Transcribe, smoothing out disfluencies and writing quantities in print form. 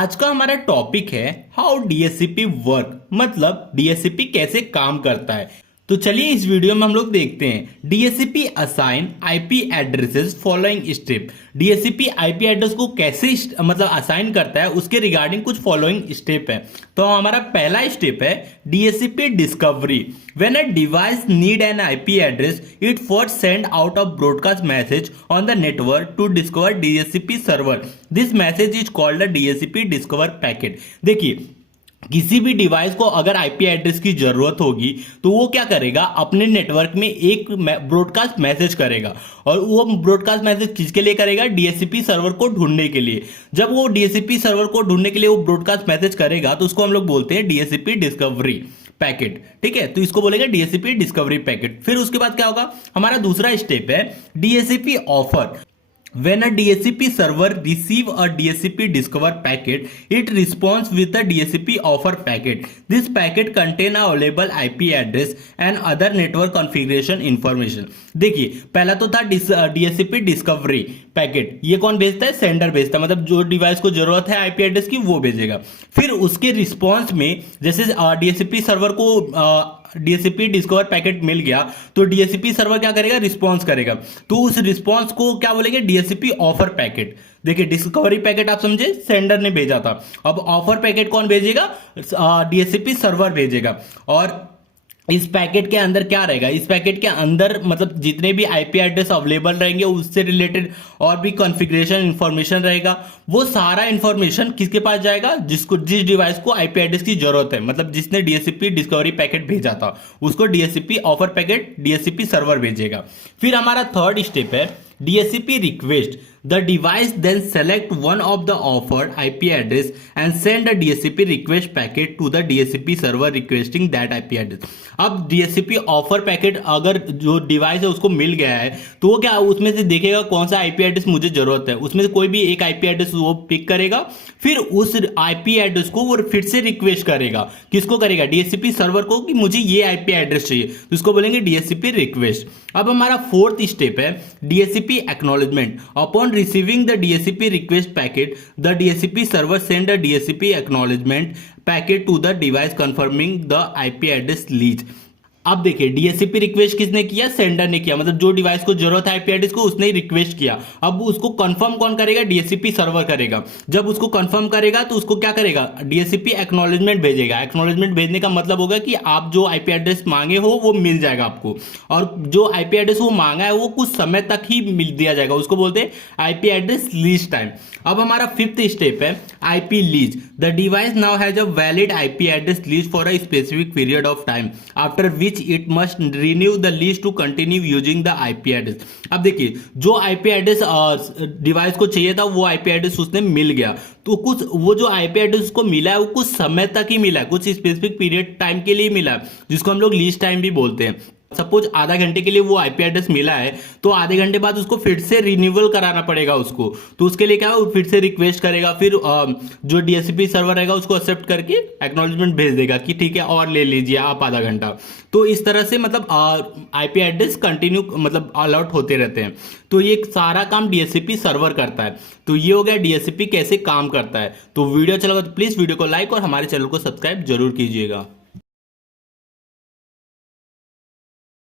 आज का हमारा टॉपिक है हाउ डीएचसीपी वर्क, मतलब डीएचसीपी कैसे काम करता है। तो चलिए इस वीडियो में हम लोग देखते हैं DHCP assign IP addresses following step. DHCP IP address को कैसे मतलब असाइन करता है उसके रिगार्डिंग कुछ फॉलोइंग स्टेप है। तो हमारा पहला स्टेप है DHCP discovery. When a device need an IP address it first send out a broadcast message on the network to discover DHCP server. This message is called the DHCP discover packet. देखिए, किसी भी device को अगर IP address की जरूरत होगी तो वो क्या करेगा, अपने नेटवर्क में एक ब्रॉडकास्ट मैसेज करेगा। और वो ब्रॉडकास्ट मैसेज किसके लिए करेगा? डीएचसीपी सर्वर को ढूंढने के लिए। जब वो डीएचसीपी सर्वर को ढूंढने के लिए वो ब्रॉडकास्ट मैसेज करेगा तो उसको हम लोग बोलते हैं डीएचसीपी डिस्कवरी पैकेट। ठीक है, तो इसको बोलेंगे डीएचसीपी डिस्कवरी पैकेट। फिर उसके बाद क्या होगा, हमारा दूसरा स्टेप है DHCP offer. When a DHCP server receive a DHCP discover packet, it responds with a DHCP offer packet. This packet contain a available IP address and other network configuration information. देखिए, पहला तो था DHCP discovery packet. ये कौन भेजता है? Sender भेजता है, मतलब जो डिवाइस को जरूरत है आईपी एड्रेस की वो भेजेगा। फिर उसके रिस्पॉन्स में जैसे डीएचसीपी सर्वर को डीएचसीपी डिस्कवर पैकेट मिल गया तो डीएचसीपी सर्वर क्या करेगा? रिस्पॉन्स करेगा। तो उस रिस्पॉन्स को क्या बोलेंगे? DHCP offer packet. देखिए, डिस्कवरी पैकेट आप समझे, सेंडर ने भेजा था। अब ऑफर पैकेट कौन भेजेगा? डीएचसीपी सर्वर भेजेगा। और इस पैकेट के अंदर क्या रहेगा? इस पैकेट के अंदर मतलब जितने भी आईपी एड्रेस अवेलेबल रहेंगे उससे रिलेटेड और भी कॉन्फ़िगरेशन इंफॉर्मेशन रहेगा। वो सारा इंफॉर्मेशन किसके पास जाएगा? जिस डिवाइस को आईपी एड्रेस की जरूरत है, मतलब जिसने डीएचसीपी डिस्कवरी पैकेट भेजा था उसको DHCP offer packet DHCP server भेजेगा। फिर हमारा थर्ड स्टेप है DHCP request. The device then select one of the offered IP address and send a DHCP request packet to the DHCP server requesting that IP address. अब DHCP offer packet अगर जो device है उसको मिल गया है तो वो क्या उसमें से देखेगा कौन सा आईपी एड्रेस मुझे जरूरत है, उसमें से कोई भी एक आईपी एड्रेस वो पिक करेगा। फिर उस आईपी एड्रेस को वो फिर से रिक्वेस्ट करेगा। किसको करेगा? डीएचसीपी सर्वर को, कि मुझे ये आईपी एड्रेस चाहिए, तो इसको बोलेंगे डीएचसीपी रिक्वेस्ट। अब हमारा फोर्थ स्टेप है DHCP acknowledgement. Upon receiving the DHCP request packet, the DHCP server send a DHCP acknowledgement packet to the device confirming the IP address lease. अब देखिए, डीएचसीपी रिक्वेस्ट किसने किया? सेंडर ने किया, मतलब जो डिवाइस को जरूरत है आईपी एड्रेस को उसने ही रिक्वेस्ट किया। अब उसको कंफर्म कौन करेगा? डीएचसीपी सर्वर करेगा। जब उसको कंफर्म करेगा तो उसको क्या करेगा? डीएचसीपी एक्नॉलेजमेंट भेजेगा। एक्नॉलेजमेंट भेजने का मतलब होगा कि आप जो आईपी एड्रेस मांगे हो वो मिल जाएगा आपको, और जो आईपी एड्रेस वो मांगा है वो कुछ समय तक ही मिल दिया जाएगा। उसको बोलते हैं आईपी एड्रेस लीज टाइम। अब हमारा फिफ्थ स्टेप है IP lease. The device now has a valid IP address lease for a specific period of time after which it must renew the lease to continue using the IP address. अब देखिए, जो IP address device को चाहिए था वो IP address उसने मिल गया, तो कुछ वो जो आईपी एड्रेस उसको मिला है वो कुछ समय तक ही मिला है, कुछ स्पेसिफिक पीरियड टाइम के लिए मिला है, जिसको हम लोग लीज टाइम भी बोलते हैं। सपोज आधा घंटे के लिए वो आईपी एड्रेस मिला है तो आधे घंटे बाद उसको फिर से रिन्यूअल कराना पड़ेगा उसको। तो उसके लिए क्या है, फिर से रिक्वेस्ट करेगा, फिर जो डीएचसीपी सर्वर रहेगा उसको एक्सेप्ट करके एक्नॉलेजमेंट भेज देगा कि ठीक है और ले लीजिए आप आधा घंटा। तो इस तरह से मतलब आईपी एड्रेस कंटिन्यू मतलब अलॉट होते रहते हैं। तो ये सारा काम डीएचसीपी सर्वर करता है। तो ये हो गया डीएचसीपी कैसे काम करता है। तो वीडियो अच्छा लगा तो प्लीज वीडियो को लाइक और हमारे चैनल को सब्सक्राइब जरूर कीजिएगा।